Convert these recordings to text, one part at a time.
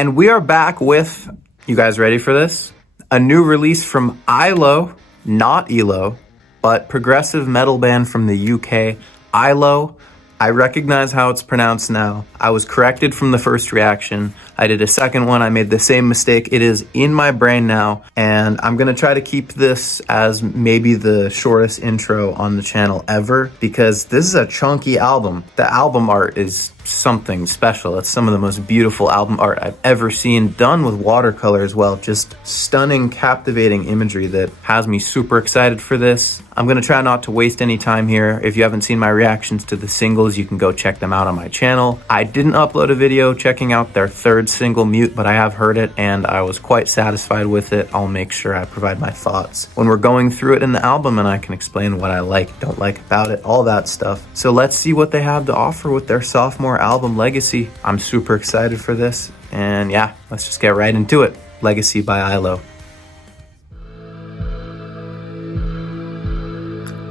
And we are back with, you guys ready for this? A new release from Ihlo, not Ihlo, but progressive metal band from the UK, Ihlo. I recognize how it's pronounced now. I was corrected from the first reaction. I did a second one. I made the same mistake. It is in my brain now, and I'm gonna try to keep this as maybe the shortest intro on the channel ever, because this is a chunky album. The album art is something special. It's some of the most beautiful album art I've ever seen, done with watercolor as well. Just stunning, captivating imagery that has me super excited for this. I'm gonna try not to waste any time here. If you haven't seen my reactions to the singles, you can go check them out on my channel. I didn't upload a video checking out their third single, Mute, but I have heard it and I was quite satisfied with it. I'll make sure I provide my thoughts when we're going through it in the album, and I can explain what I like, don't like about it, all that stuff. So let's see what they have to offer with their sophomore album, Legacy. I'm super excited for this, and yeah, let's just get right into it. Legacy by Ihlo.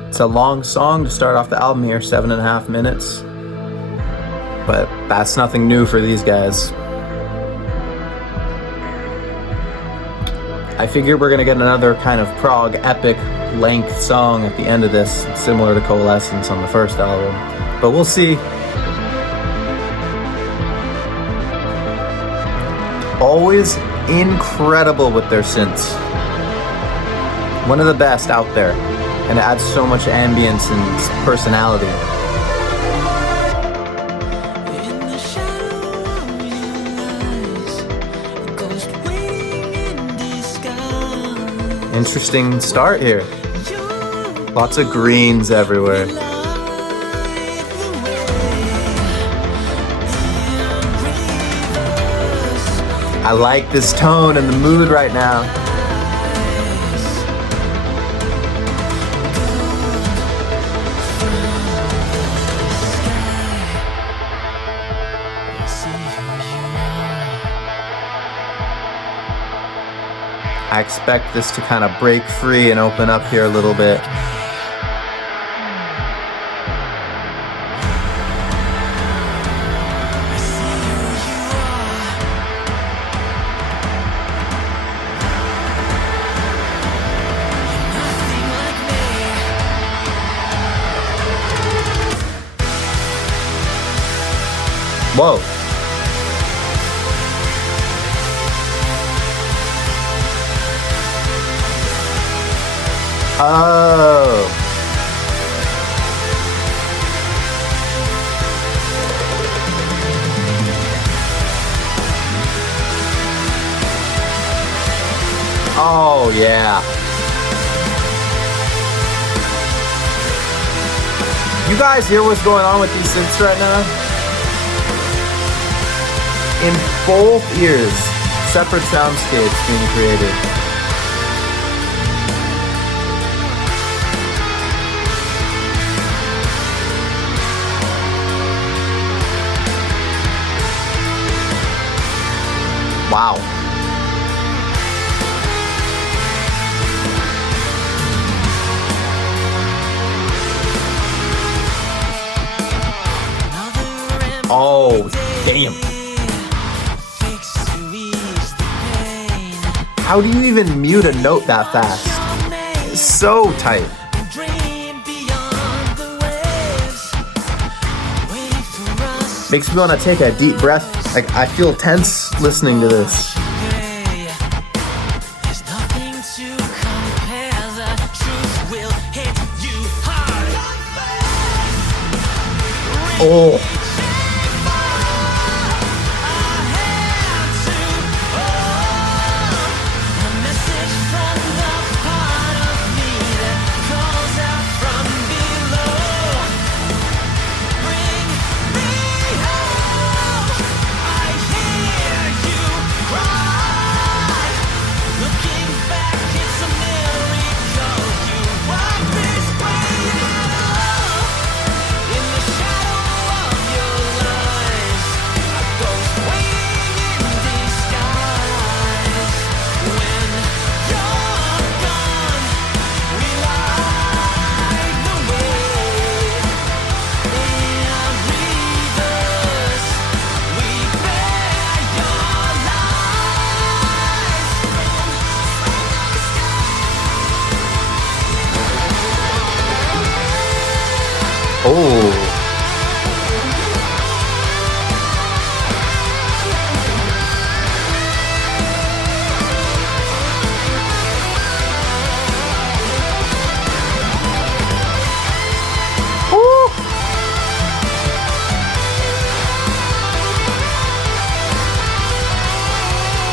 It's a long song to start off the album here, 7.5 minutes. But that's nothing new for these guys. I figure we're gonna get another kind of prog epic length song at the end of this, similar to Coalescence on the first album. But we'll see. Always incredible with their synths. One of the best out there. And it adds so much ambience and personality. Interesting start here. Lots of greens everywhere. I like this tone and the mood right now. I expect this to kind of break free and open up here a little bit. Whoa. Oh. Oh, yeah. You guys hear what's going on with these synths right now? In both ears, separate soundscapes being created. Wow. Oh, damn. How do you even mute a note that fast? It's so tight. Makes me want to take a deep breath. Like, I feel tense listening to this. Oh. Oh.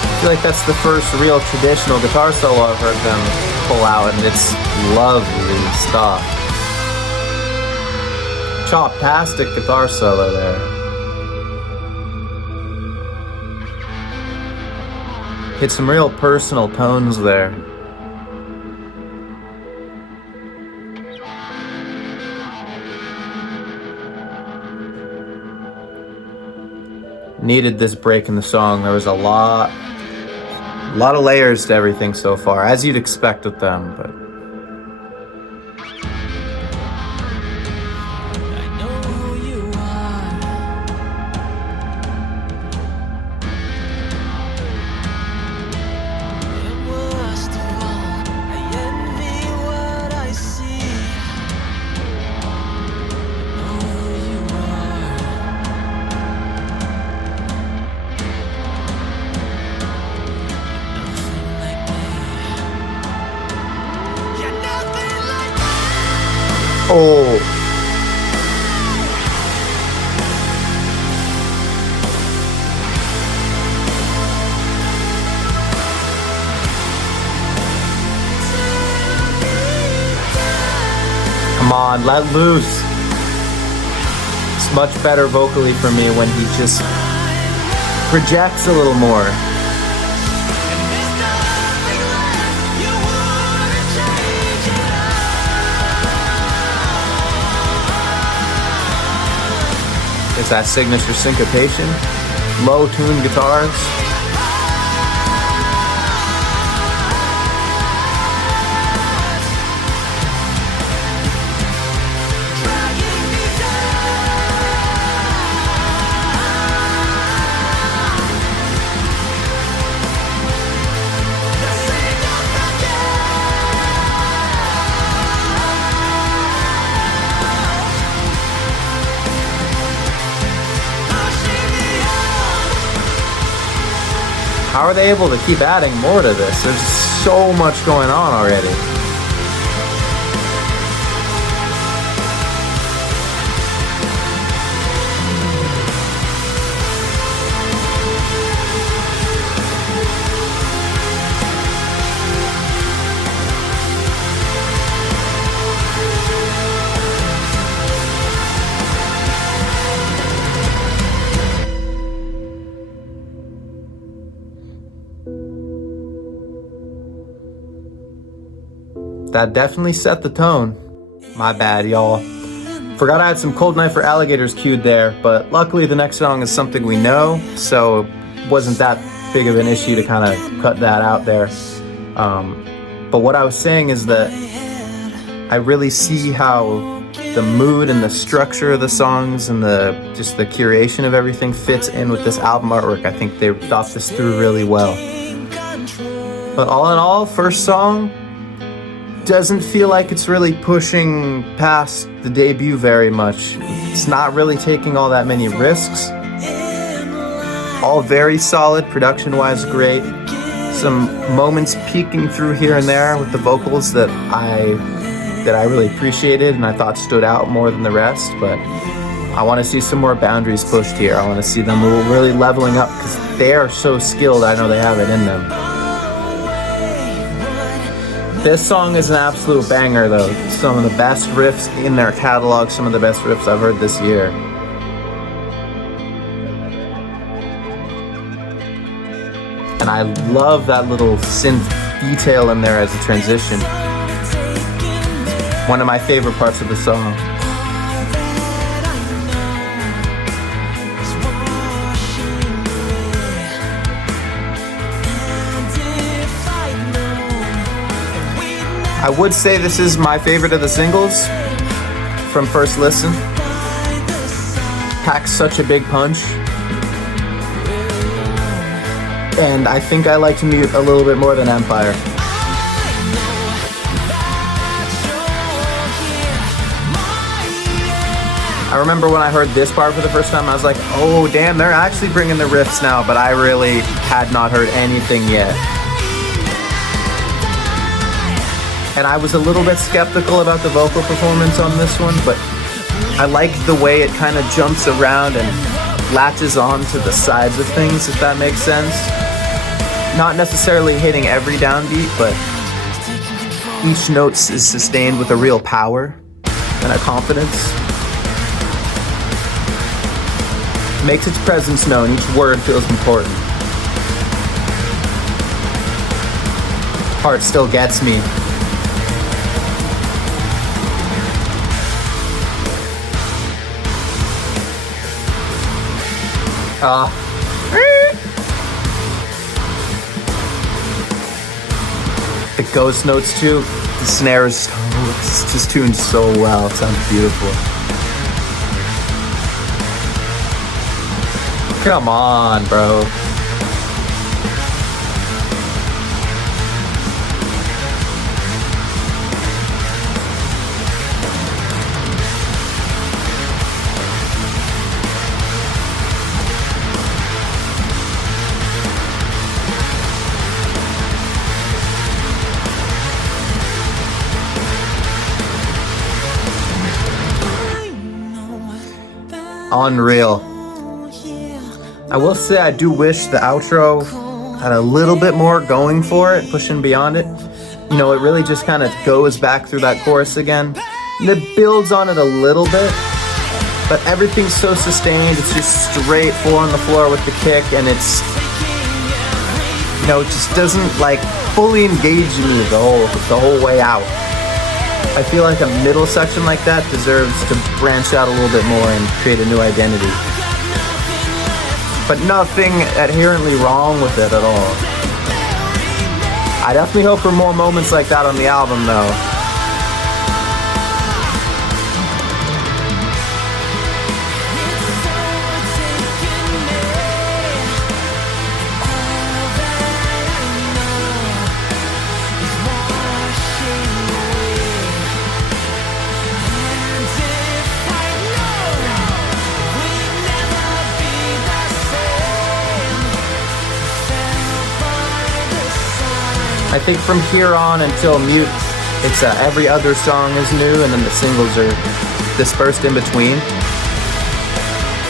I feel like that's the first real traditional guitar solo I've heard them pull out, and it's lovely stuff. Chop-tastic guitar solo there. Hit some real personal tones there. Needed this break in the song. There was a lot of layers to everything so far, as you'd expect with them, but oh. Come on, let loose. It's much better vocally for me when he just projects a little more. Is that signature syncopation, low tuned guitars. How are they able to keep adding more to this? There's so much going on already. That definitely set the tone. My bad, y'all. Forgot I had some Cold Night for Alligators queued there, but luckily the next song is something we know, so it wasn't that big of an issue to kind of cut that out there. But what I was saying is that I really see how the mood and the structure of the songs and just the curation of everything fits in with this album artwork. I think they thought this through really well. But all in all, first song doesn't feel like it's really pushing past the debut very much. It's not really taking all that many risks. All very solid, production-wise great. Some moments peeking through here and there with the vocals that I really appreciated and I thought stood out more than the rest, but I want to see some more boundaries pushed here. I want to see them really leveling up because they are so skilled. I know they have it in them. This song is an absolute banger though. Some of the best riffs in their catalog, some of the best riffs I've heard this year. And I love that little synth detail in there as a transition. One of my favorite parts of the song. I would say this is my favorite of the singles from first listen. Packs such a big punch. And I think I like Mute a little bit more than Empire. I remember when I heard this part for the first time, I was like, oh damn, they're actually bringing the riffs now, but I really had not heard anything yet. And I was a little bit skeptical about the vocal performance on this one, but I liked the way it kind of jumps around and latches on to the sides of things, if that makes sense. Not necessarily hitting every downbeat, but each note is sustained with a real power and a confidence. Makes its presence known. Each word feels important. Part still gets me. The ghost notes too. The snare is it's just tuned so well. It sounds beautiful. Come on, bro. Unreal. I will say I do wish the outro had a little bit more going for it, pushing beyond it. You know, it really just kind of goes back through that chorus again. And it builds on it a little bit, but everything's so sustained. It's just straight 4 on the floor with the kick, and it's, you know, it just doesn't like fully engage me the whole way out. I feel like a middle section like that deserves to branch out a little bit more and create a new identity. But nothing inherently wrong with it at all. I definitely hope for more moments like that on the album though. I think from here on until Mute, it's every other song is new, and then the singles are dispersed in between,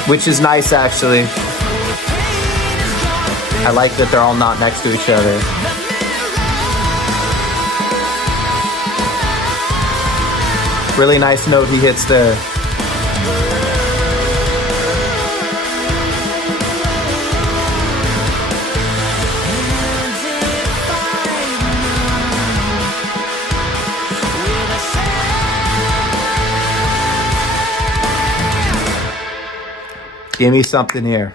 which is nice actually. I like that they're all not next to each other. Really nice note he hits there. Give me something here.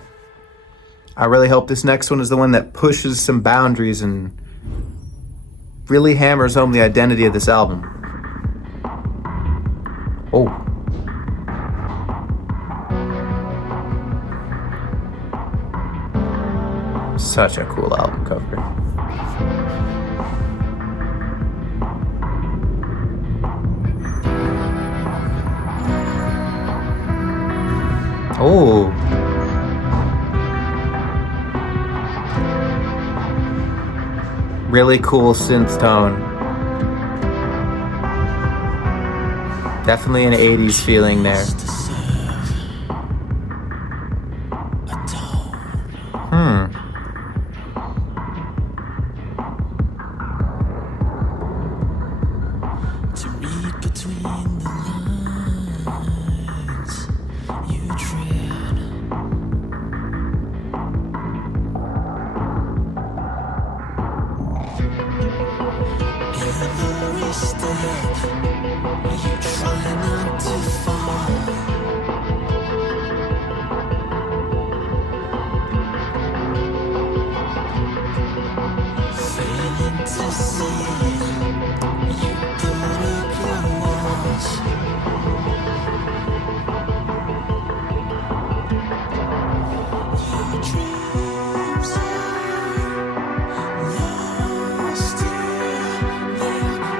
I really hope this next one is the one that pushes some boundaries and really hammers home the identity of this album. Oh. Such a cool album cover. Oh. Really cool synth tone. Definitely an 80s feeling there.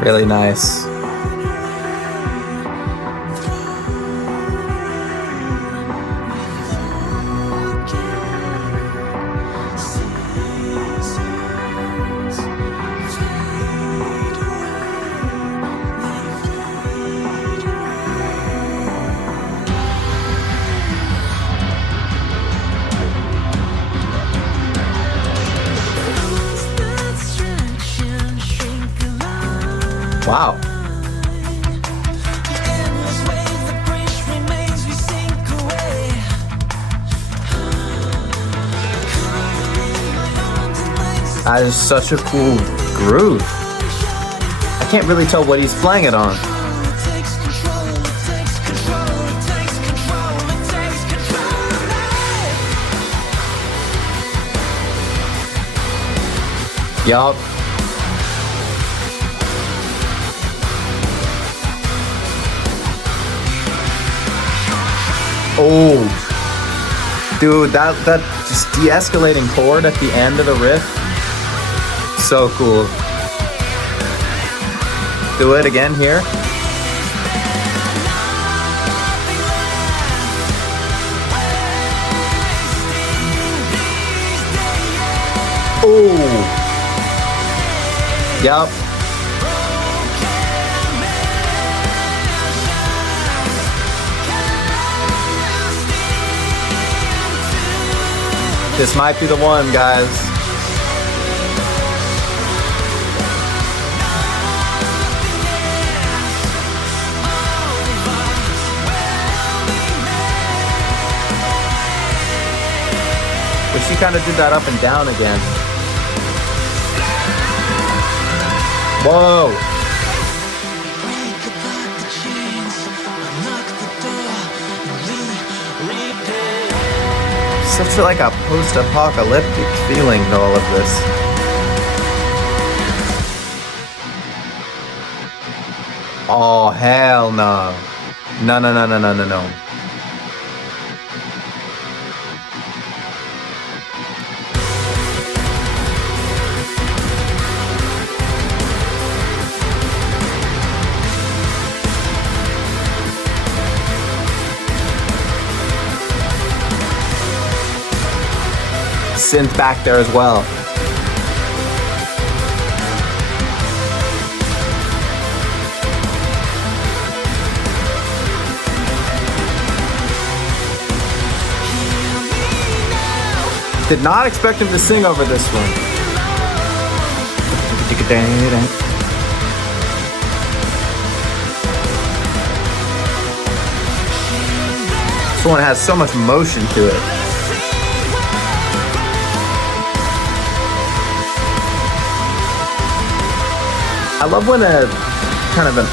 Really nice. Wow. That is such a cool groove. I can't really tell what he's playing it on. Yup. Oh, dude, that just de-escalating chord at the end of the riff, so cool. Do it again here. Oh. Yup. This might be the one, guys. But she kind of did that up and down again. Whoa. Such like a post-apocalyptic feeling to all of this. Oh, hell no. No, no, no, no, no, no, no. Synth back there as well. Did not expect him to sing over this one. This one has so much motion to it. I love when a kind of an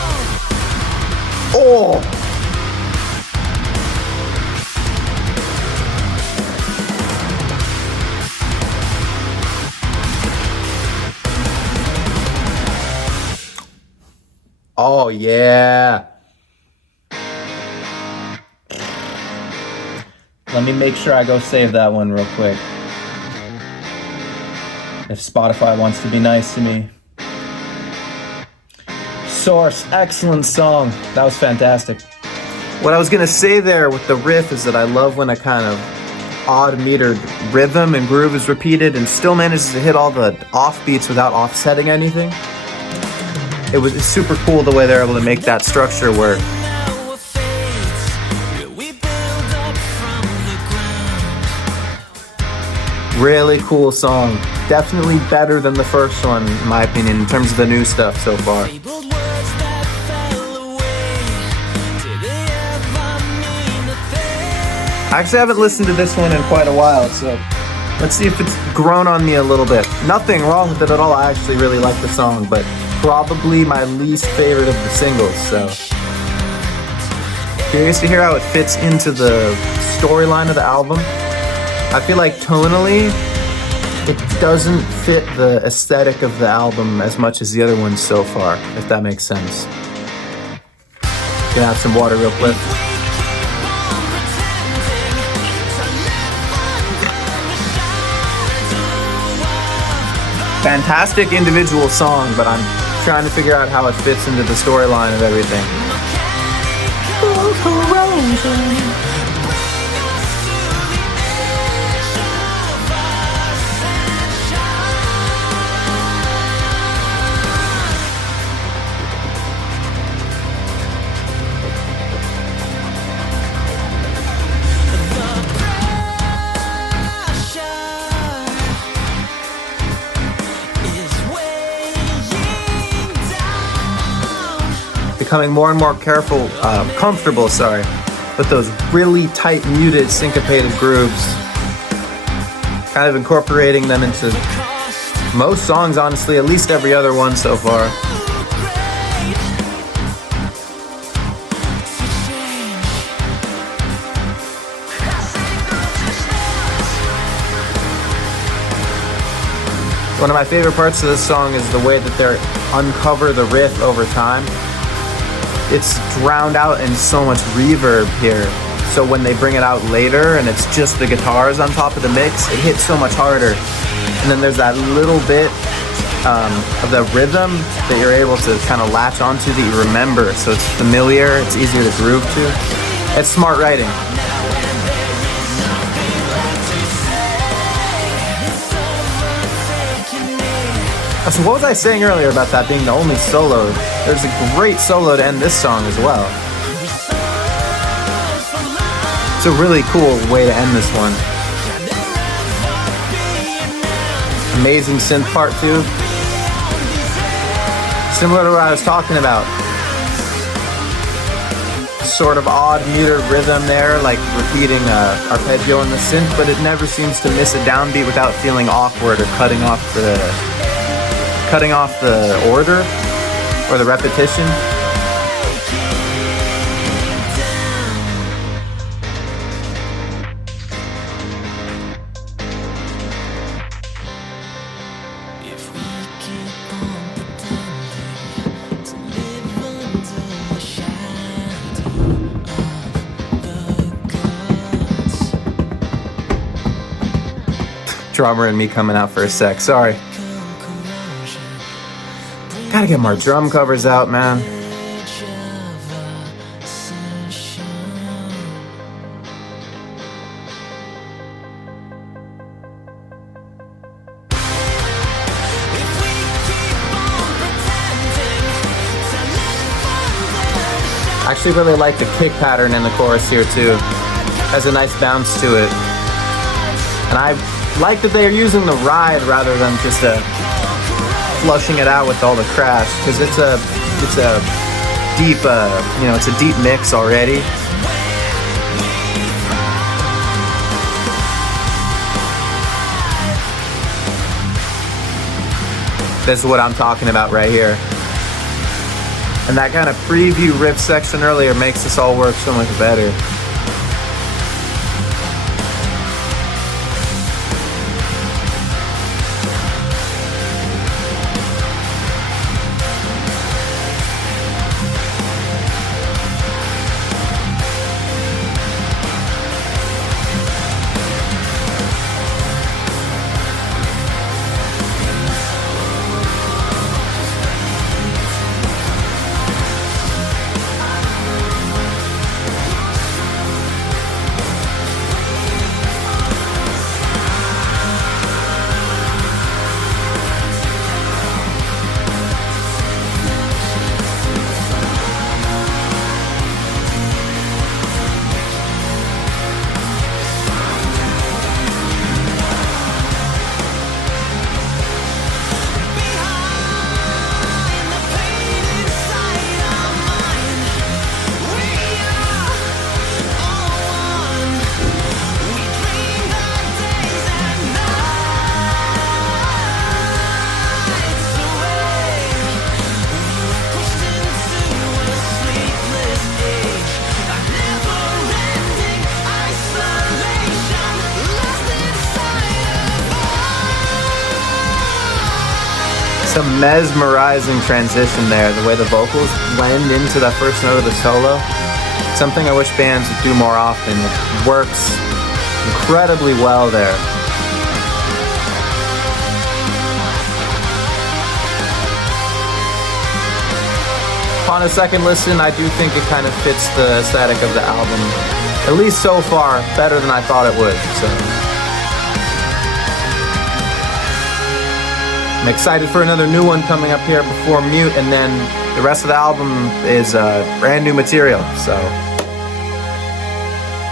oh yeah. Let me make sure I go save that one real quick. If Spotify wants to be nice to me. Source, excellent song. That was fantastic. What I was gonna say there with the riff is that I love when a kind of odd metered rhythm and groove is repeated and still manages to hit all the offbeats without offsetting anything. It was super cool the way they're able to make that structure work. Really cool song. Definitely better than the first one, in my opinion, in terms of the new stuff so far. I actually haven't listened to this one in quite a while, so let's see if it's grown on me a little bit. Nothing wrong with it at all. I actually really like the song, but probably my least favorite of the singles, so curious to hear how it fits into the storyline of the album. I feel like tonally, it doesn't fit the aesthetic of the album as much as the other ones so far, if that makes sense. Gonna have some water real quick. Fantastic individual song, but I'm trying to figure out how it fits into the storyline of everything. becoming more and more comfortable, with those really tight, muted, syncopated grooves. Kind of incorporating them into most songs, honestly, at least every other one so far. One of my favorite parts of this song is the way that they uncover the riff over time. It's drowned out in so much reverb here. So when they bring it out later and it's just the guitars on top of the mix, it hits so much harder. And then there's that little bit of the rhythm that you're able to kind of latch onto that you remember. So it's familiar, it's easier to groove to. It's smart writing. So what was I saying earlier about that being the only solo? There's a great solo to end this song as well. It's a really cool way to end this one. Amazing synth part too. Similar to what I was talking about. Sort of odd muted rhythm there, like repeating arpeggio in the synth, but it never seems to miss a downbeat without feeling awkward or cutting off the order or the repetition. Drummer and me coming out for a sec, sorry. Gotta get more drum covers out, man. I actually really like the kick pattern in the chorus here too. Has a nice bounce to it. And I like that they are using the ride rather than just flushing it out with all the crash, because it's a deep it's a deep mix already. This is what I'm talking about right here. And that kind of preview riff section earlier makes this all work so much better. Some mesmerizing transition there, the way the vocals blend into that first note of the solo. Something I wish bands would do more often. It works incredibly well there. Upon a second listen, I do think it kind of fits the aesthetic of the album, at least so far, better than I thought it would. So I'm excited for another new one coming up here before Mute, and then the rest of the album is brand new material. So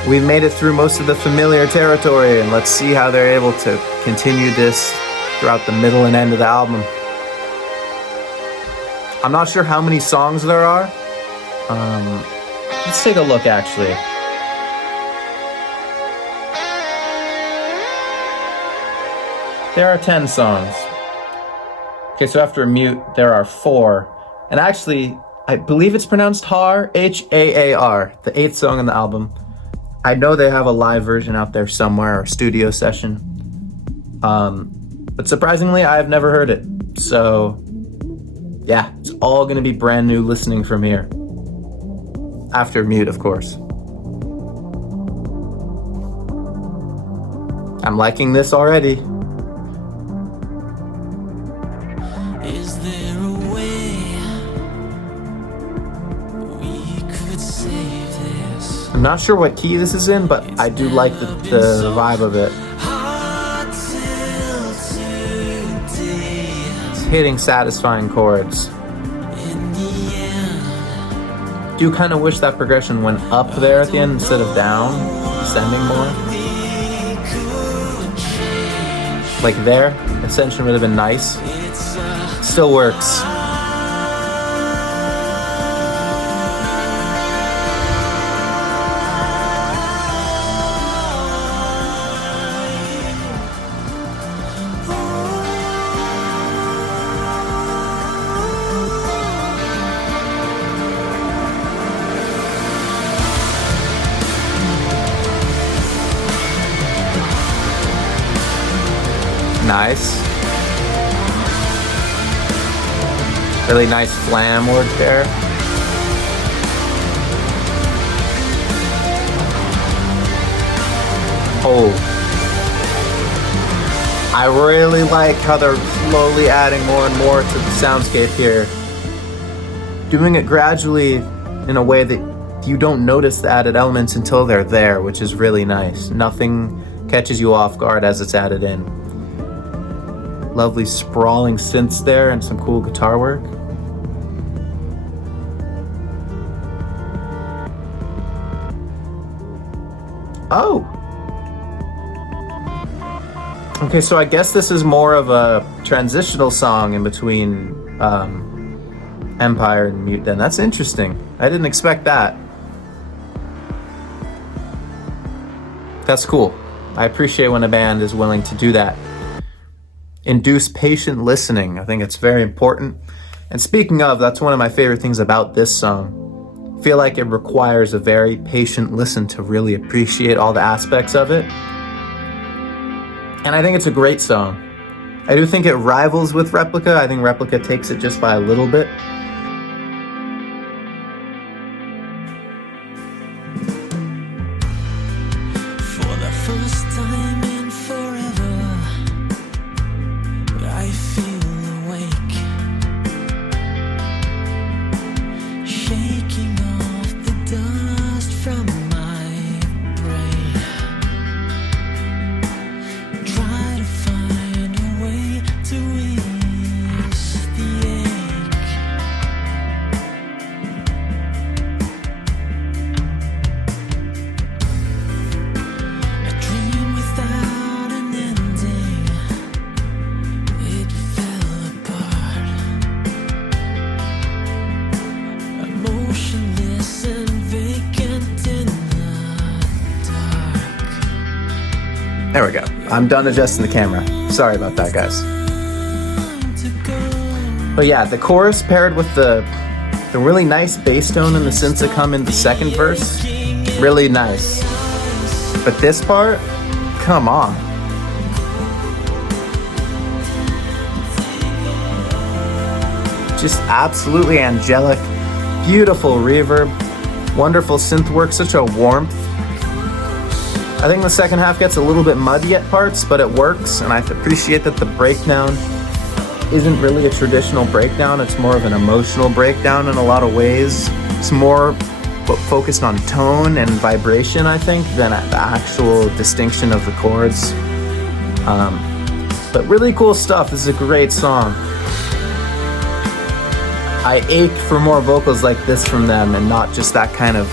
we've made it through most of the familiar territory, and let's see how they're able to continue this throughout the middle and end of the album. I'm not sure how many songs there are, Let's take a look, actually. There are 10 songs. Okay, so after Mute, there are 4. And actually, I believe it's pronounced Har, Haar, the 8th song on the album. I know they have a live version out there somewhere, or a studio session. But surprisingly, I've never heard it. So, yeah, it's all gonna be brand new listening from here. After Mute, of course. I'm liking this already. Is there a way we could save this? I'm not sure what key this is in, but I do like the vibe of it. Hard till today. It's hitting satisfying chords. In the end, Do kind of wish that progression went up there at the end instead of down, descending more. we could change. Like there, ascension would have been nice. It's Still works. Nice. Really nice flam work there. Oh. I really like how they're slowly adding more and more to the soundscape here. Doing it gradually in a way that you don't notice the added elements until they're there, which is really nice. Nothing catches you off guard as it's added in. Lovely sprawling synths there and some cool guitar work. Oh! Okay, so I guess this is more of a transitional song in between Empire and Mute then. That's interesting. I didn't expect that. That's cool. I appreciate when a band is willing to do that. Induce patient listening. I think it's very important. And speaking of, that's one of my favorite things about this song. I feel like it requires a very patient listen to really appreciate all the aspects of it. And I think it's a great song. I do think it rivals with Replica. I think Replica takes it just by a little bit. for the first time in forever. I feel awake, shaking off the dust from my brain. Try to find a way to ease the ache. A dream without an ending. It fell apart, emotionless and vacant in the dark. There we go. I'm done adjusting the camera. Sorry about that, guys. To go, But yeah, the chorus paired with the really nice bass tone and the synths that come in the second verse, really nice. But this part, come on. Just absolutely angelic, beautiful reverb, wonderful synth work, such a warmth. I think the second half gets a little bit muddy at parts, but it works, and I appreciate that the breakdown isn't really a traditional breakdown. It's more of an emotional breakdown in a lot of ways. It's more focused on tone and vibration, I think, than the actual distinction of the chords. But really cool stuff. This is a great song. I ached for more vocals like this from them, and not just that kind of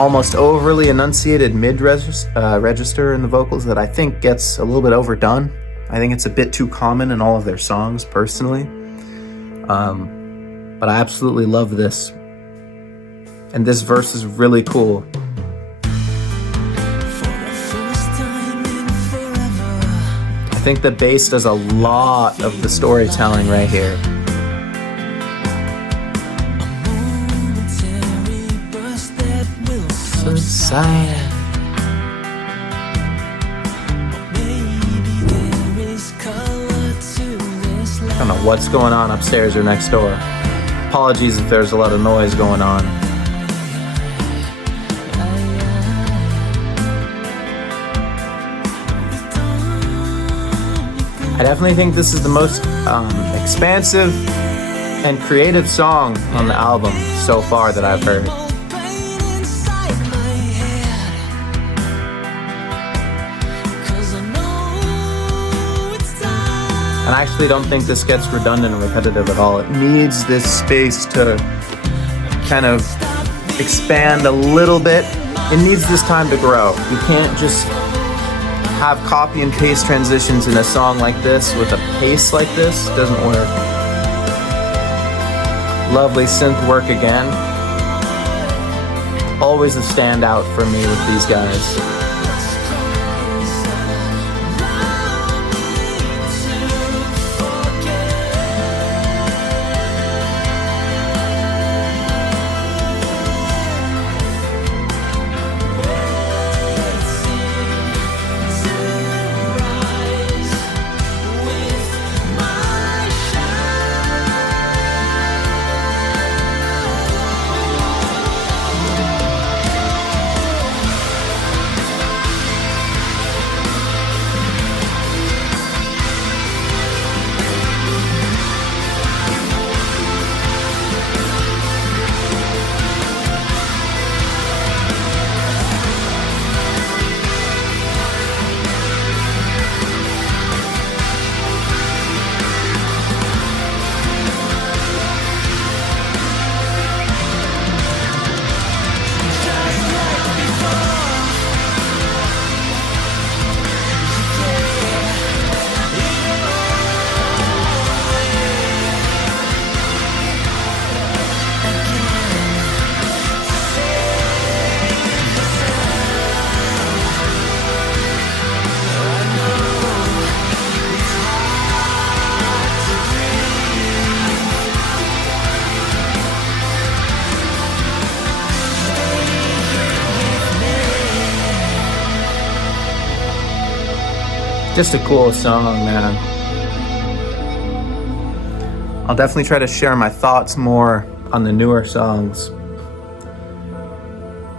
almost overly enunciated mid-register in the vocals that I think gets a little bit overdone. I think it's a bit too common in all of their songs, personally. But I absolutely love this. And this verse is really cool. I think the bass does a lot of the storytelling right here. Subside. I don't know what's going on upstairs or next door. Apologies if there's a lot of noise going on. I definitely think this is the most expansive and creative song on the album so far that I've heard. And I actually don't think this gets redundant or repetitive at all. It needs this space to kind of expand a little bit. It needs this time to grow. You can't just have copy and paste transitions in a song like this with a pace like this. It doesn't work. Lovely synth work again. Always a standout for me with these guys. Just a cool song, man. I'll definitely try to share my thoughts more on the newer songs.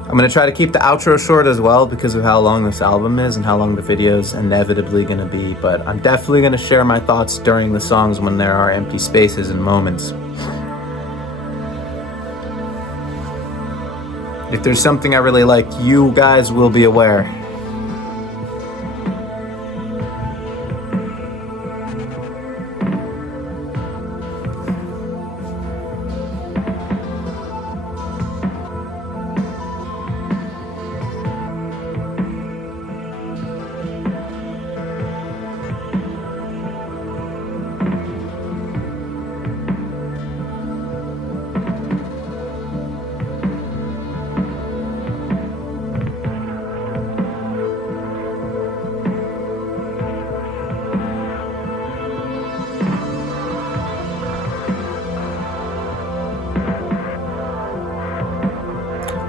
I'm going to try to keep the outro short as well because of how long this album is and how long the video's inevitably going to be, but I'm definitely going to share my thoughts during the songs when there are empty spaces and moments. If there's something I really like, you guys will be aware.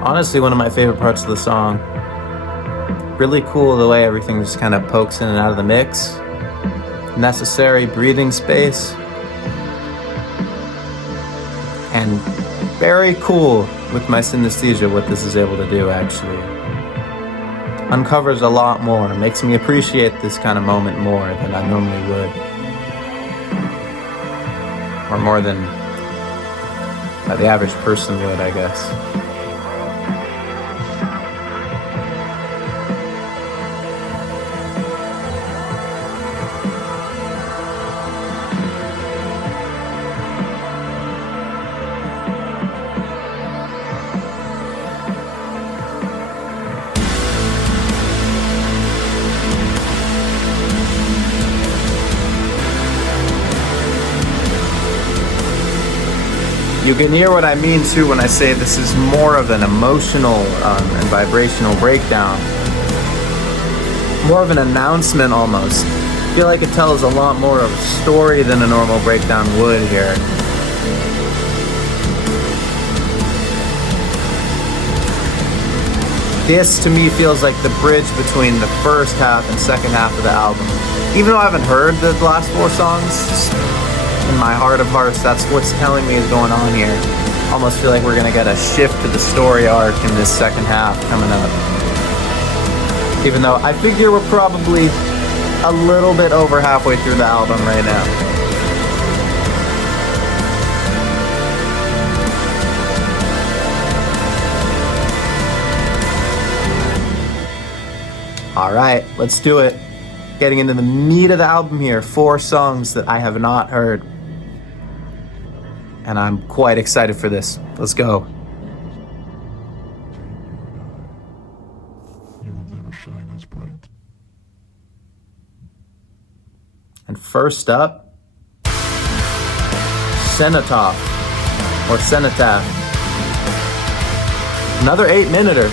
Honestly, one of my favorite parts of the song. Really cool the way everything just kind of pokes in and out of the mix. Necessary breathing space. And very cool with my synesthesia what this is able to do, actually. Uncovers a lot more. Makes me appreciate this kind of moment more than I normally would. Or more than the average person would, I guess. You can hear what I mean too when I say this is more of an emotional and vibrational breakdown. More of an announcement almost. I feel like it tells a lot more of a story than a normal breakdown would here. This to me feels like the bridge between the first half and second half of the album. Even though I haven't heard the last 4 songs, in my heart of hearts, that's what's telling me is going on here. Almost feel like we're gonna get a shift to the story arc in this second half coming up. Even though I figure we're probably a little bit over halfway through the album right now. All right, let's do it. Getting into the meat of the album here. 4 songs that I have not heard. And I'm quite excited for this. Let's go. And first up, Cenotaph, or Cenotaph. Another 8-minuter.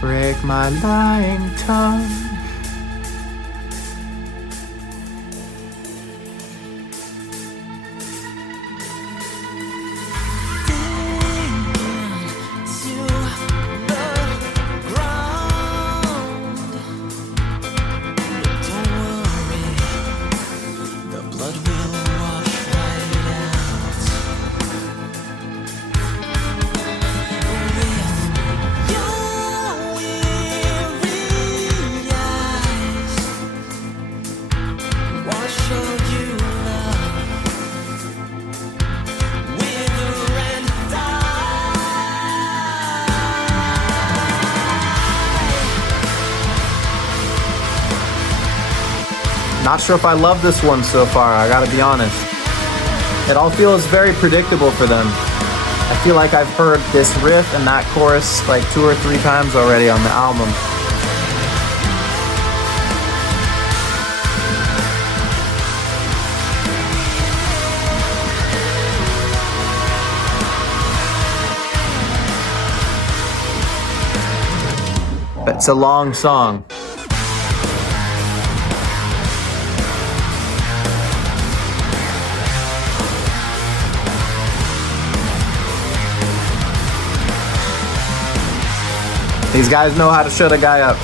Break my lying tongue. Not sure if I love this one so far, I gotta be honest. It all feels very predictable for them. I feel like I've heard this riff and that chorus like 2 or 3 times already on the album. But it's a long song. These guys know how to shut a guy up.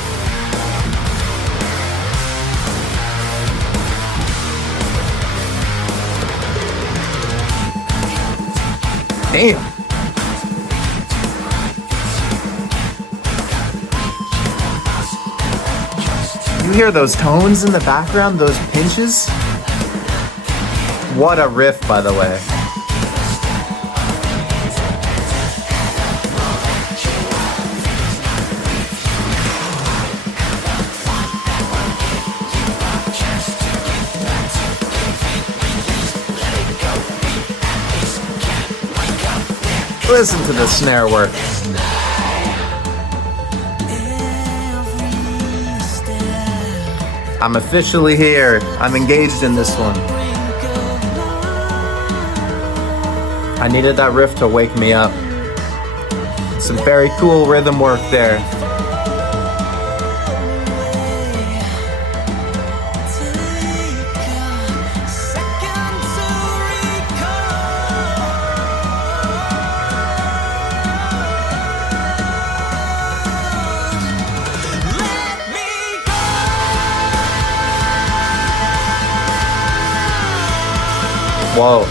Damn. You hear those tones in the background, those pinches? What a riff, by the way. Listen to the snare work. I'm officially here. I'm engaged in this one. I needed that riff to wake me up. Some very cool rhythm work there. Whoa.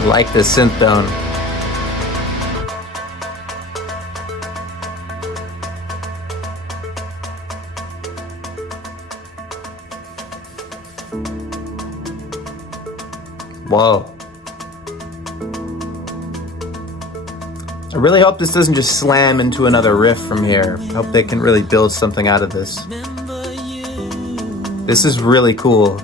I like this synth tone. Whoa. I really hope this doesn't just slam into another riff from here. I hope they can really build something out of this. This is really cool.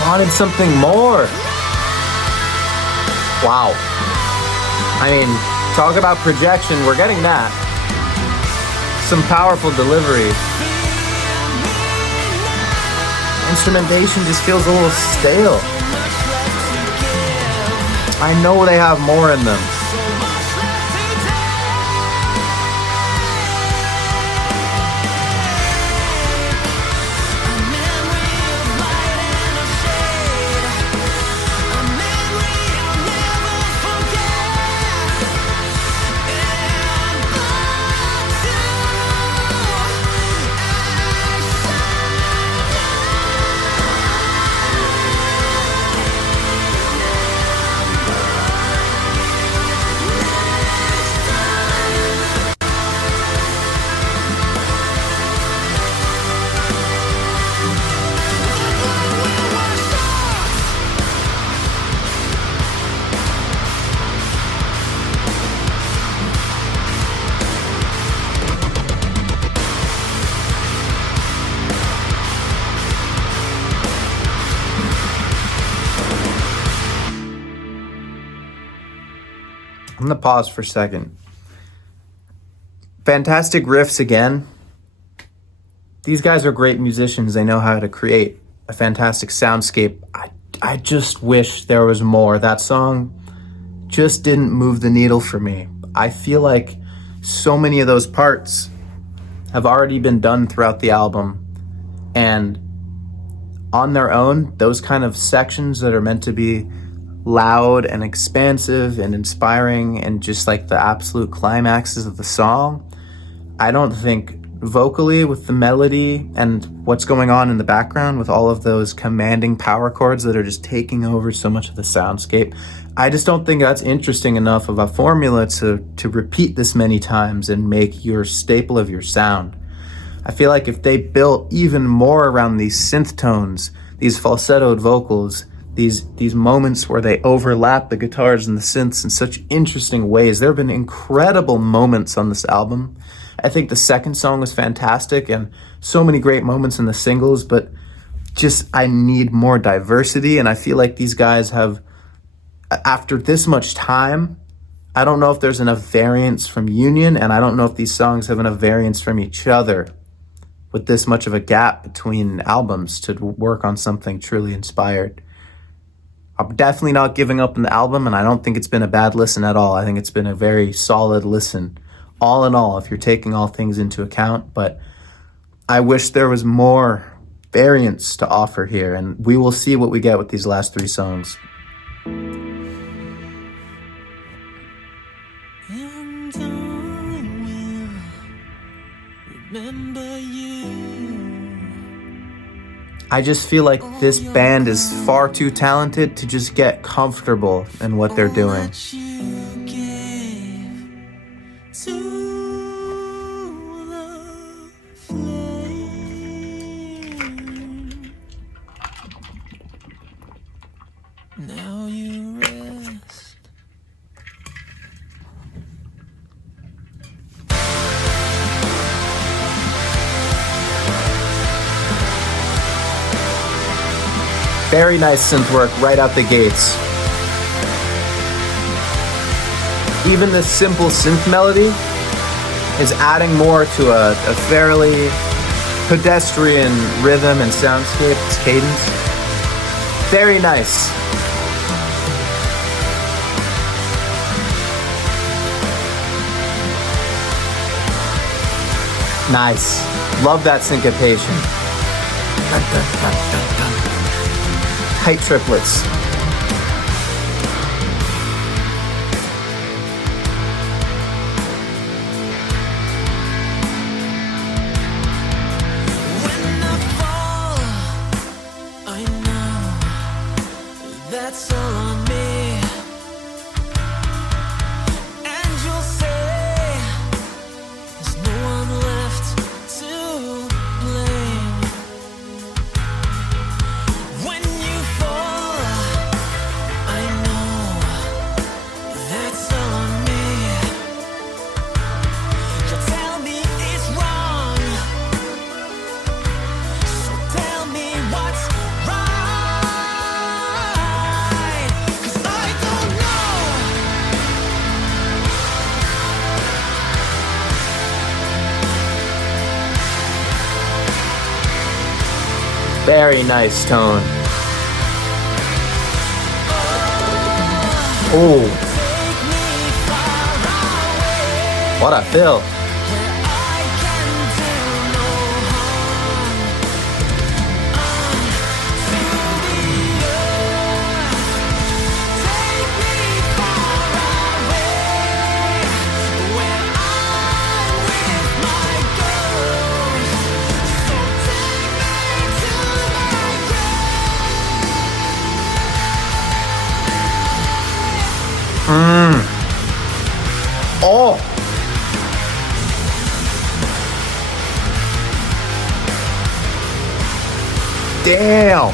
Wanted something more. Wow. I mean, talk about projection. We're getting that. Some powerful delivery. Instrumentation just feels a little stale. I know they have more in them. I'm going to pause for a second. Fantastic riffs again. These guys are great musicians. They know how to create a fantastic soundscape. I just wish there was more. That song just didn't move the needle for me. I feel like so many of those parts have already been done throughout the album. And on their own, those kind of sections that are meant to be loud and expansive and inspiring and just like the absolute climaxes of the song, I don't think vocally with the melody and what's going on in the background with all of those commanding power chords that are just taking over so much of the soundscape, I just don't think that's interesting enough of a formula to repeat this many times and make your staple of your sound. I feel like if they built even more around these synth tones, these falsettoed vocals, these moments where they overlap the guitars and the synths in such interesting ways. There have been incredible moments on this album. I think the second song was fantastic and so many great moments in the singles, but just I need more diversity. And I feel like these guys have, after this much time, I don't know if there's enough variance from Union, and I don't know if these songs have enough variance from each other with this much of a gap between albums to work on something truly inspired. I'm definitely not giving up on the album, and I don't think it's been a bad listen at all. I think it's been a very solid listen, all in all, if you're taking all things into account. But I wish there was more variance to offer here, and we will see what we get with these last 3 songs. And I will remember you. I just feel like this band is far too talented to just get comfortable in what they're doing. That you gave to the flame. Now you rest. Very nice synth work right out the gates. Even the simple synth melody is adding more to a fairly pedestrian rhythm and soundscape, its cadence. Very nice. Nice. Love that syncopation. Dun, dun, dun, dun, dun. Tight triplets. When I fall, I know that's all on me. And you'll say there's no one left to blame. When you fall, I know that's all on me. You'll tell me it's wrong, so tell me what's right, 'cause I don't know. Very nice tone. Oh, Take me far away, what a fill. where I can do no harm. To the earth, take me far away, where I'm with my ghost. So take me to my Oh, damn.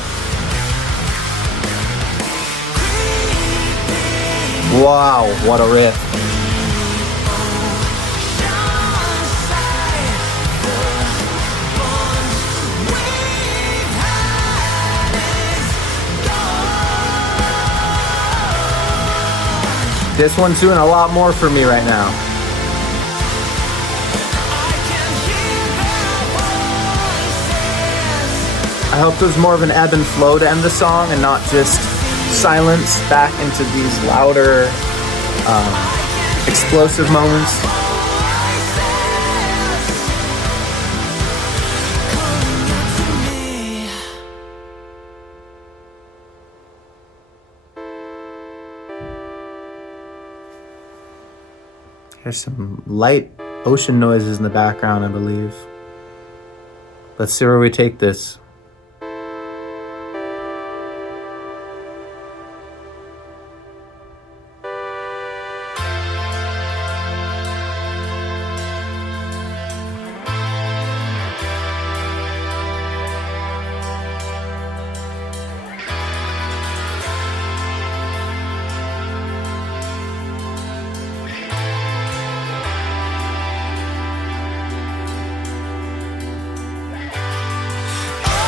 Wow, what a riff. This one's doing a lot more for me right now. I hope there's more of an ebb and flow to end the song and not just silence back into these louder, explosive moments. There's some light ocean noises in the background, I believe. Let's see where we take this. Oh,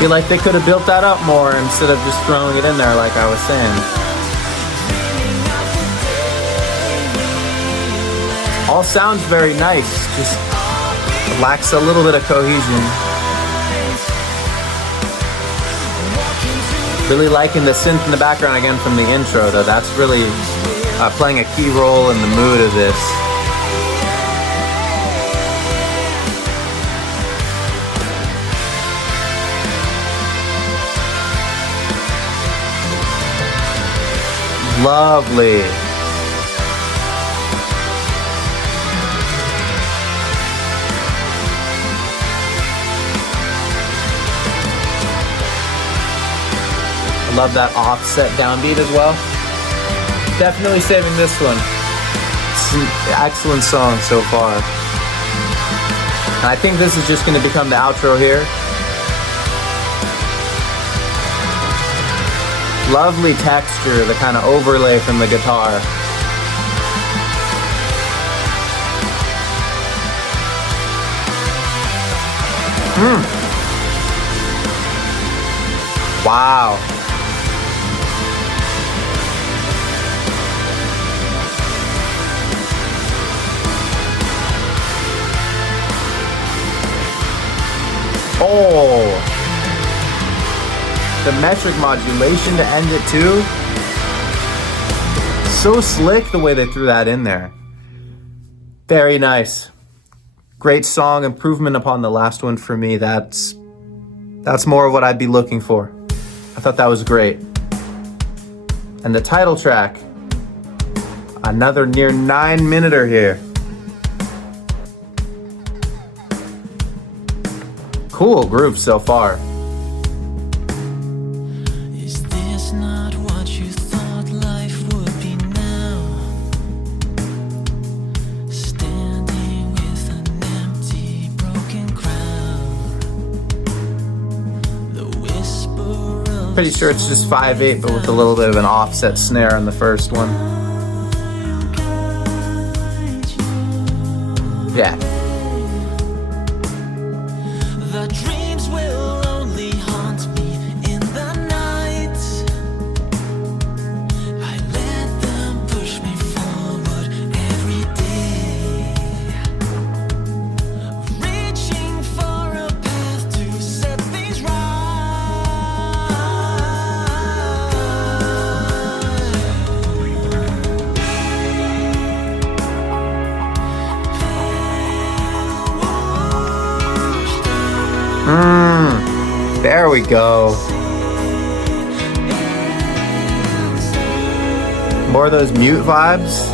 Feel like they could have built that up more instead of just throwing it in there like I was saying. All sounds very nice, just lacks a little bit of cohesion. Really liking the synth in the background again from the intro though. That's really playing a key role in the mood of this. Lovely. I love that offset downbeat as well. Definitely saving this one. It's an excellent song so far. And I think this is just going to become the outro here. Lovely texture, the kind of overlay from the guitar. Wow. Oh. The metric modulation to end it too. So slick the way they threw that in there. Very nice. Great song, improvement upon the last one for me. That's more of what I'd be looking for. I thought that was great. And the title track, another near 9-minuter here. Cool groove so far. Is this not what you thought life would be now? Standing with an empty, broken crowd. The whisper of Pretty sure it's just 5/8, but with a little bit of an offset snare on the first one. Yeah. the dreams will only haunt me in the night. I let them push me forward every day, reaching for a path to set things right. There we go. More of those mute vibes.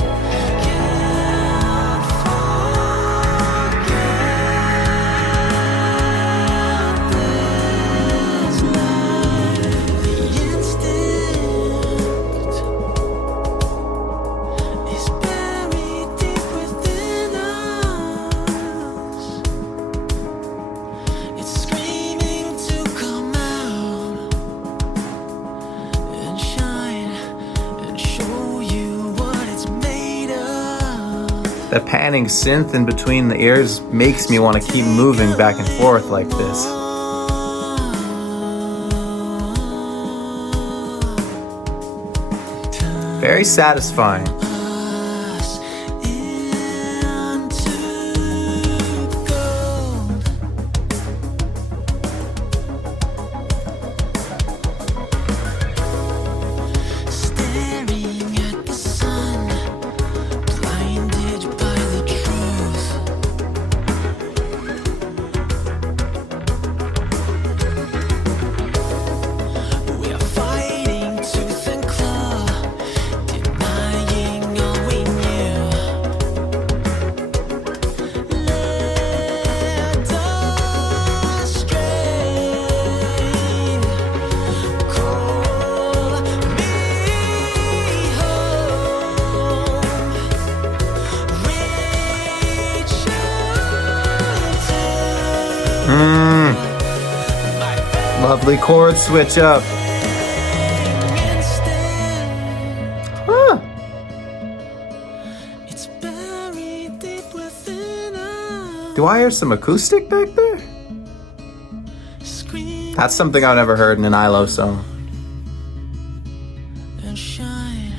The panning synth in between the ears makes me want to keep moving back and forth like this. Very satisfying. Lovely chord switch up. Huh. Do I hear some acoustic back there? That's something I've never heard in an Ihlo song. and shine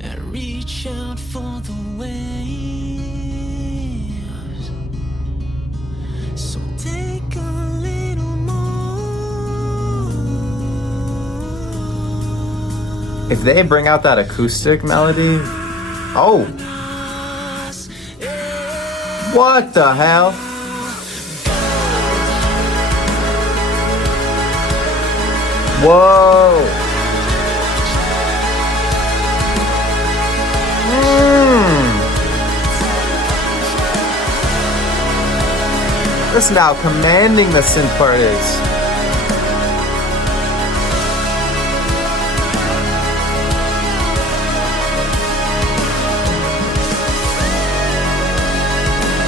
and reach out for the waves. So take a little more. If they bring out that acoustic melody, oh, what the hell? Whoa. Listen how commanding the synth part is.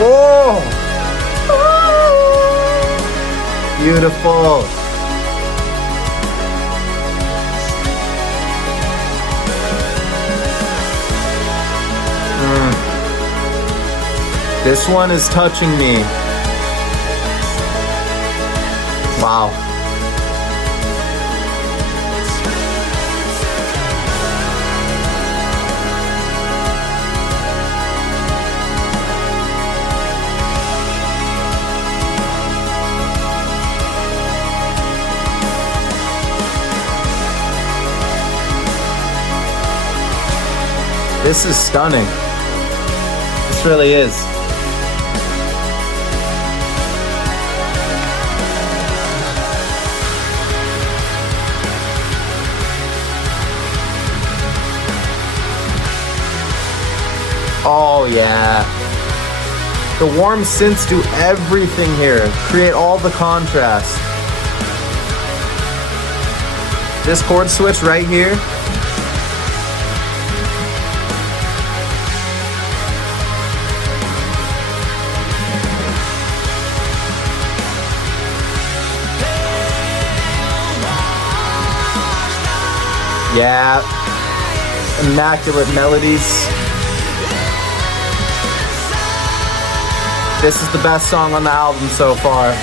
Oh! Beautiful. This one is touching me. Wow. This is stunning. This really is. Oh yeah. The warm synths do everything here. Create all the contrast. This chord switch right here. Yeah. Immaculate melodies. This is the best song on the album so far.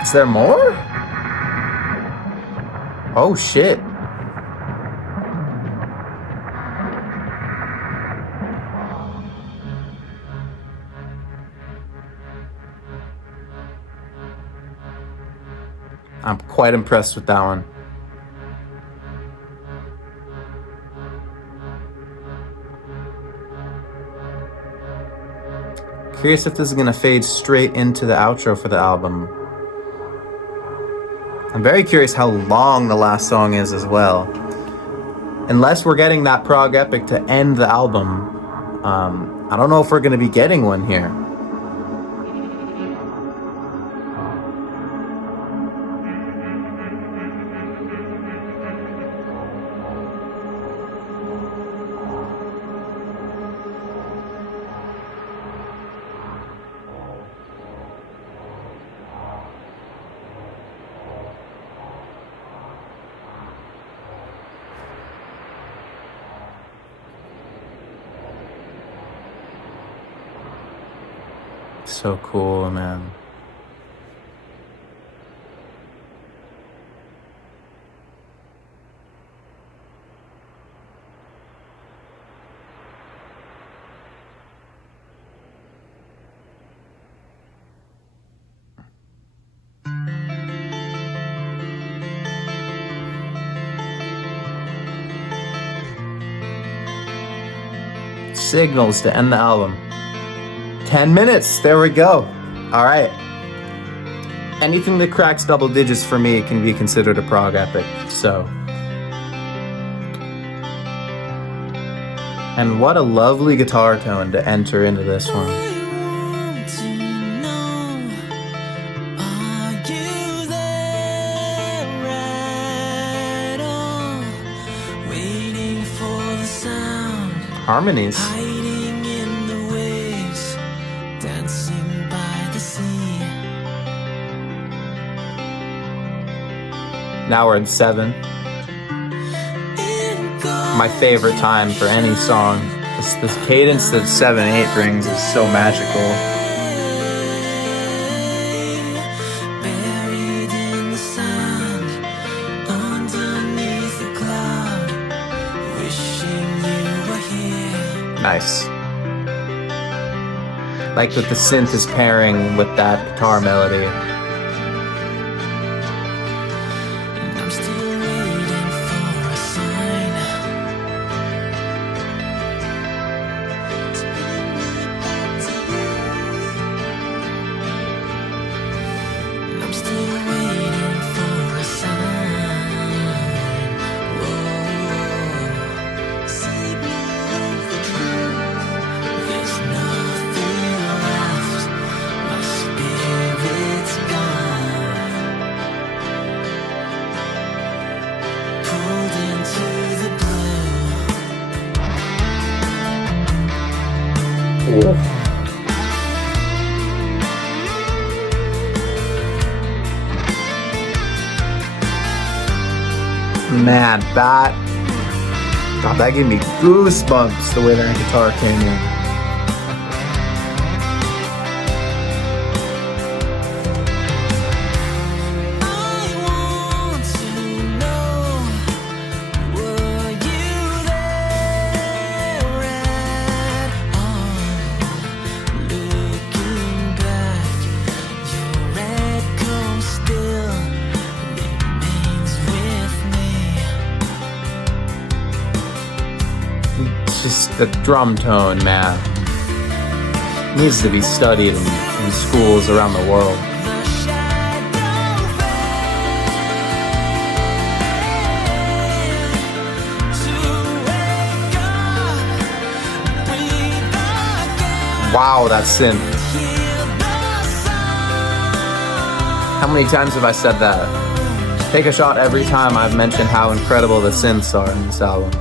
Is there more? Oh shit. I'm quite impressed with that one. Curious if this is gonna fade straight into the outro for the album. I'm very curious how long the last song is as well. Unless we're getting that prog epic to end the album, I don't know if we're gonna be getting one here. so cool, man. Signals to end the album. 10 minutes, there we go. All right. Anything that cracks double digits for me can be considered a prog epic, so. And what a lovely guitar tone to enter into this one. I want to know, are you there at all? Waiting for the sound, Harmonies. hiding in the waves, dancing by the sea. Now we're at 7. My favorite time for any song. This cadence that 7/8 brings is so magical. Buried in the sand, underneath the cloud, wishing you were here. Nice. Like that the synth is pairing with that guitar melody. And I'm still waiting for a sign. And I'm still waiting for a sign. Whoa. There's nothing left. My spirit's gone. Pulled into the blue. Man, that gave me goosebumps the way that guitar came in. I want to know, were you there at all? Looking back, your echo still remains with me. It's just the drum tone, man. Needs to be studied in schools around the world. The shadow fades to wake up, breathe again. Wow, that synth. Hear the sound. How many times have I said that? Take a shot every time I've mentioned how incredible the synths are in this album.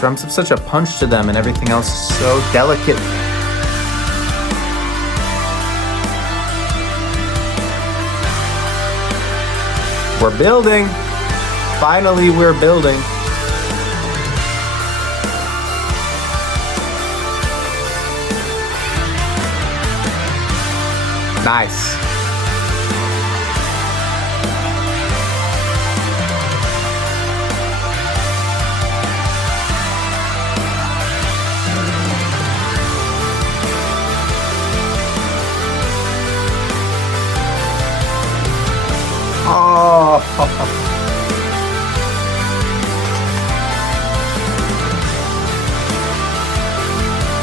Drums have such a punch to them and everything else is so delicate. We're building. Finally, we're building. Nice. Oh.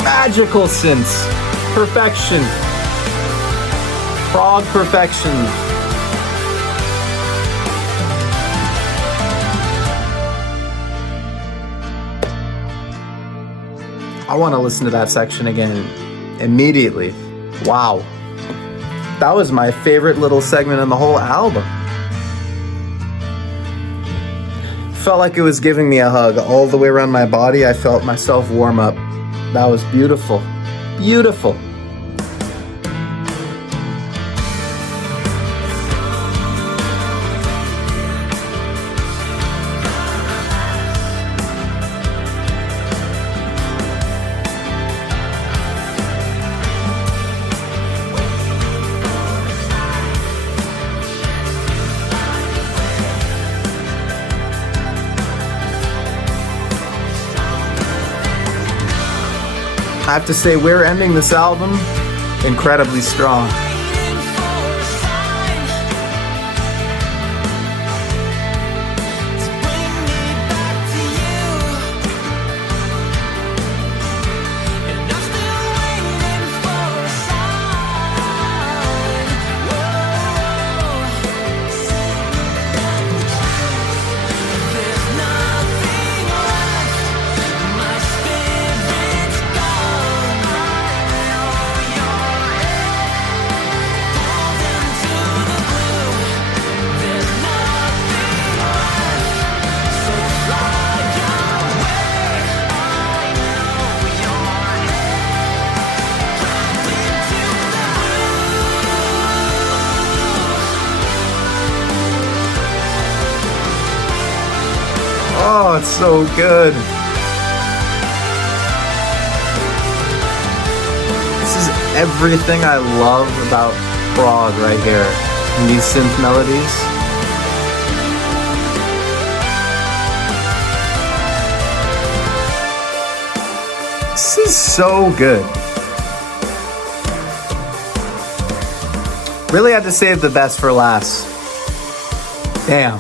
Magical synths. Perfection. Prog perfection. I want to listen to that section again immediately. Wow. That was my favorite little segment in the whole album. Felt like it was giving me a hug all the way around my body. I felt myself warm up. That was beautiful. Beautiful. I have to say, we're ending this album incredibly strong. Waiting for a sign to bring me back to you, and I'm still waiting for a sign. Whoa. There's nothing left. My spirit's gone. I know you're pulled into the blue. There's nothing left. So fly away. I know you're dragged into the Oh, it's so good. This is everything I love about prog right here. And these synth melodies. This is so good. Really had to save the best for last. Damn.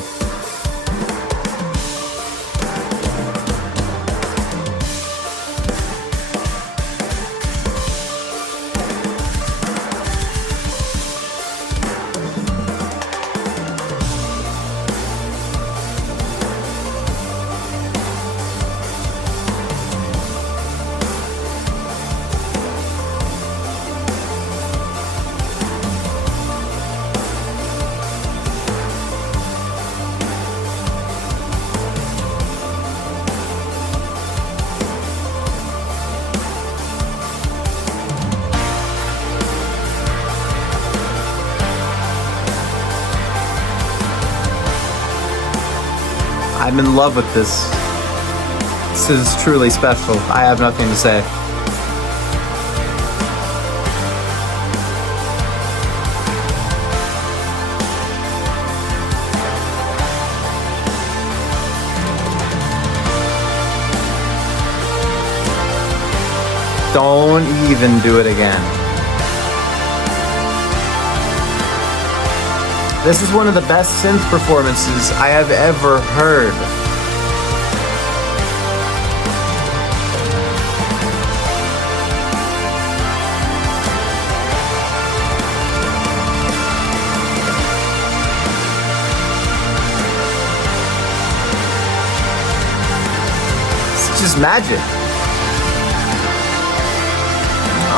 I'm in love with this. This is truly special. I have nothing to say. Don't even do it again. This is one of the best synth performances I have ever heard. It's just magic.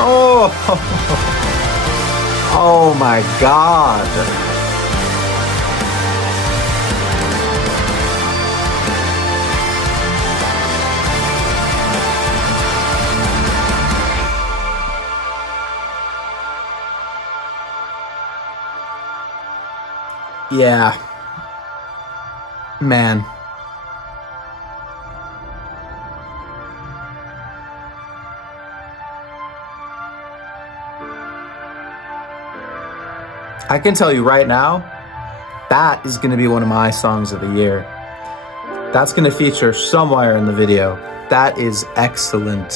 Oh, oh my God. Yeah. Man. I can tell you right now, that is going to be one of my songs of the year. That's going to feature somewhere in the video. That is excellent.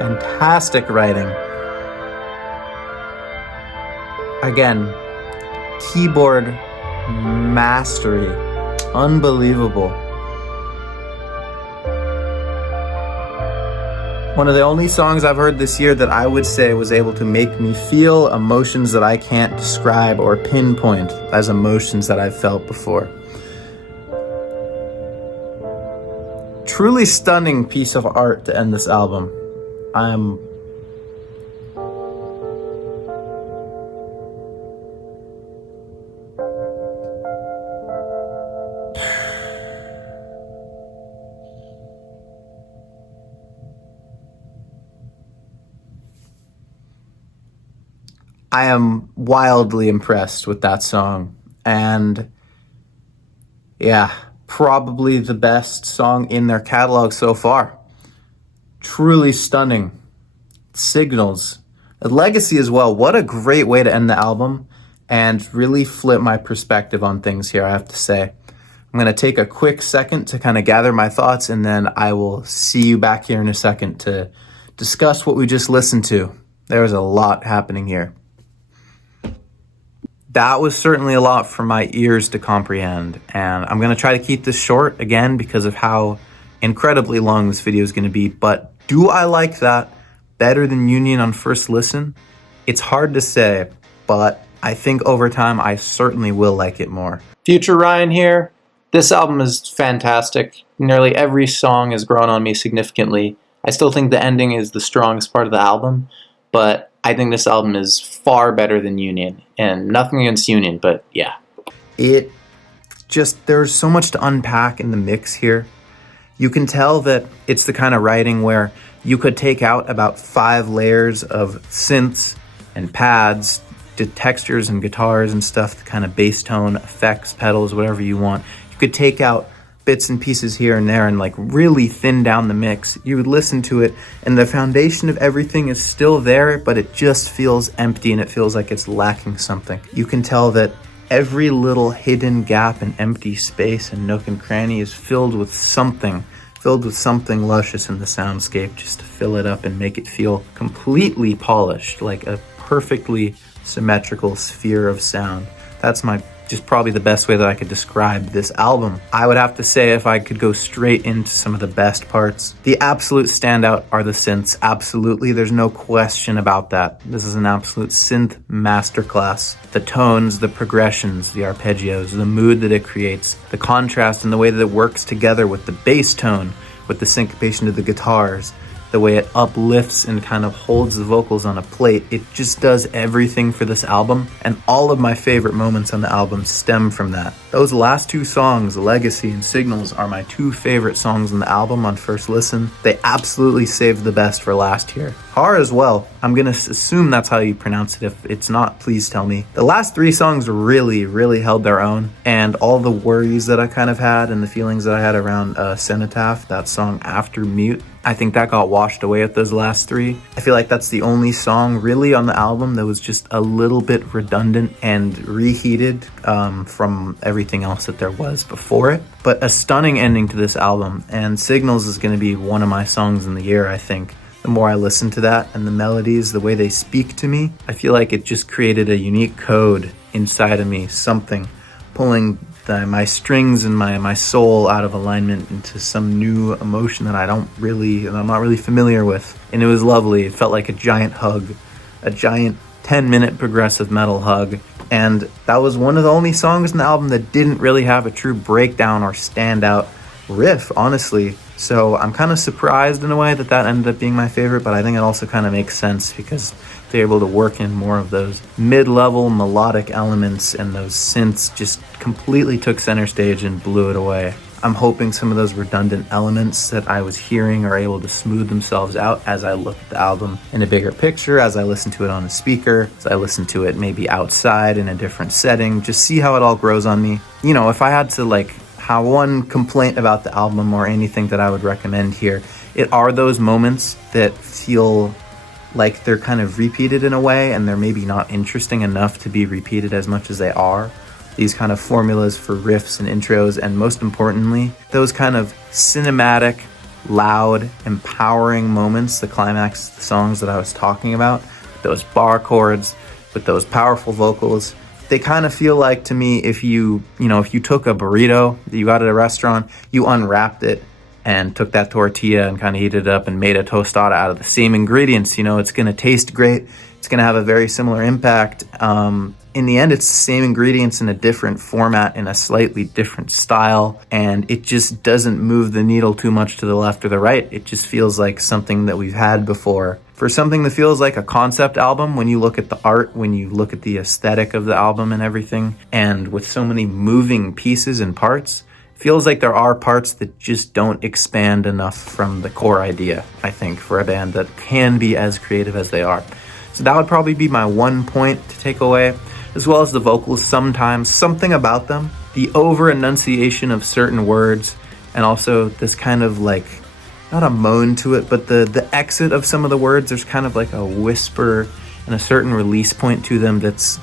Fantastic writing. Again, keyboard mastery. Unbelievable. One of the only songs I've heard this year that I would say was able to make me feel emotions that I can't describe or pinpoint as emotions that I've felt before. Truly stunning piece of art to end this album. I'm I am wildly impressed with that song. And yeah, probably the best song in their catalog so far. Truly stunning. Signals. A legacy as well. What a great way to end the album and really flip my perspective on things here, I have to say. I'm going to take a quick second to kind of gather my thoughts, and then I will see you back here in a second to discuss what we just listened to. There was a lot happening here. That was certainly a lot for my ears to comprehend, and I'm going to try to keep this short again because of how incredibly long this video is going to be. But do I like that better than Union on first listen? It's hard to say, but I think over time I certainly will like it more. Future Ryan here. This album is fantastic. Nearly every song has grown on me significantly. I still think the ending is the strongest part of the album, but I think this album is far better than Union, and nothing against Union, but yeah. There's so much to unpack in the mix here. You can tell that it's the kind of writing where you could take out about 5 layers of synths and pads, textures and guitars and stuff, the kind of bass tone, effects, pedals, whatever you want. You could take out bits and pieces here and there and like really thin down the mix. You would listen to it and the foundation of everything is still there, but it just feels empty and it feels like it's lacking something. You can tell that every little hidden gap and empty space and nook and cranny is filled with something luscious in the soundscape, just to fill it up and make it feel completely polished, like a perfectly symmetrical sphere of sound. That's just probably the best way that I could describe this album. I would have to say, if I could go straight into some of the best parts, the absolute standout are the synths. Absolutely, there's no question about that. This is an absolute synth masterclass. The tones, the progressions, the arpeggios, the mood that it creates, the contrast and the way that it works together with the bass tone, with the syncopation to the guitars, the way it uplifts and kind of holds the vocals on a plate. It just does everything for this album, and all of my favorite moments on the album stem from that. Those last 2 songs, Legacy and Signals, are my 2 favorite songs on the album on first listen. They absolutely saved the best for last here. Har as well. I'm gonna assume that's how you pronounce it. If it's not, please tell me. The last 3 songs really held their own, and all the worries that I kind of had and the feelings that I had around Cenotaph, that song after Mute, I think that got washed away with those last 3. I feel like that's the only song really on the album that was just a little bit redundant and reheated from everything else that there was before it. But a stunning ending to this album, and Signals is going to be one of my songs in the year, I think. The more I listen to that and the melodies, the way they speak to me, I feel like it just created a unique code inside of me, something pulling my strings and my soul out of alignment into some new emotion that I'm not really familiar with. And it was lovely. It felt like a giant hug, a giant 10-minute progressive metal hug. And that was one of the only songs in the album that didn't really have a true breakdown or standout riff, honestly. So I'm kind of surprised in a way that ended up being my favorite, but I think it also kind of makes sense because they're able to work in more of those mid-level melodic elements, and those synths just completely took center stage and blew it away. I'm hoping some of those redundant elements that I was hearing are able to smooth themselves out as I look at the album in a bigger picture, as I listen to it on a speaker, as I listen to it maybe outside in a different setting, just see how it all grows on me. You know, if I had to have one complaint about the album or anything that I would recommend here, it are those moments that feel like they're kind of repeated in a way, and they're maybe not interesting enough to be repeated as much as they are. These kind of formulas for riffs and intros, and most importantly, those kind of cinematic, loud, empowering moments, the climax songs that I was talking about, those bar chords with those powerful vocals. They kind of feel like, to me, if you took a burrito that you got at a restaurant, you unwrapped it and took that tortilla and kind of heated it up and made a tostada out of the same ingredients. It's going to taste great. It's going to have a very similar impact. in the end, it's the same ingredients in a different format, in a slightly different style, and it just doesn't move the needle too much to the left or the right. It just feels like something that we've had before. For something that feels like a concept album, when you look at the art, when you look at the aesthetic of the album and everything, and with so many moving pieces and parts, feels like there are parts that just don't expand enough from the core idea, I think, for a band that can be as creative as they are. So that would probably be my 1 point to take away, as well as the vocals sometimes, something about them, the over-enunciation of certain words, and also this kind of like, not a moan to it, but the exit of some of the words, there's kind of like a whisper and a certain release point to them that's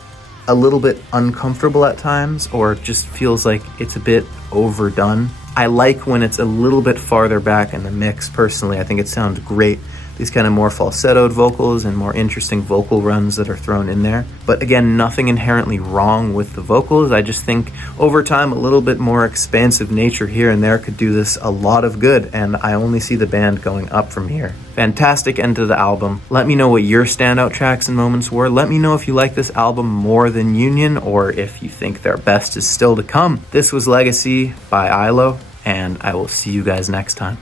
a little bit uncomfortable at times, or just feels like it's a bit overdone. I like when it's a little bit farther back in the mix, personally. I think it sounds great. These kind of more falsettoed vocals and more interesting vocal runs that are thrown in there. But again, nothing inherently wrong with the vocals. I just think over time, a little bit more expansive nature here and there could do this a lot of good, and I only see the band going up from here. Fantastic end to the album. Let me know what your standout tracks and moments were. Let me know if you like this album more than Union, or if you think their best is still to come. This was Legacy by Ihlo, and I will see you guys next time.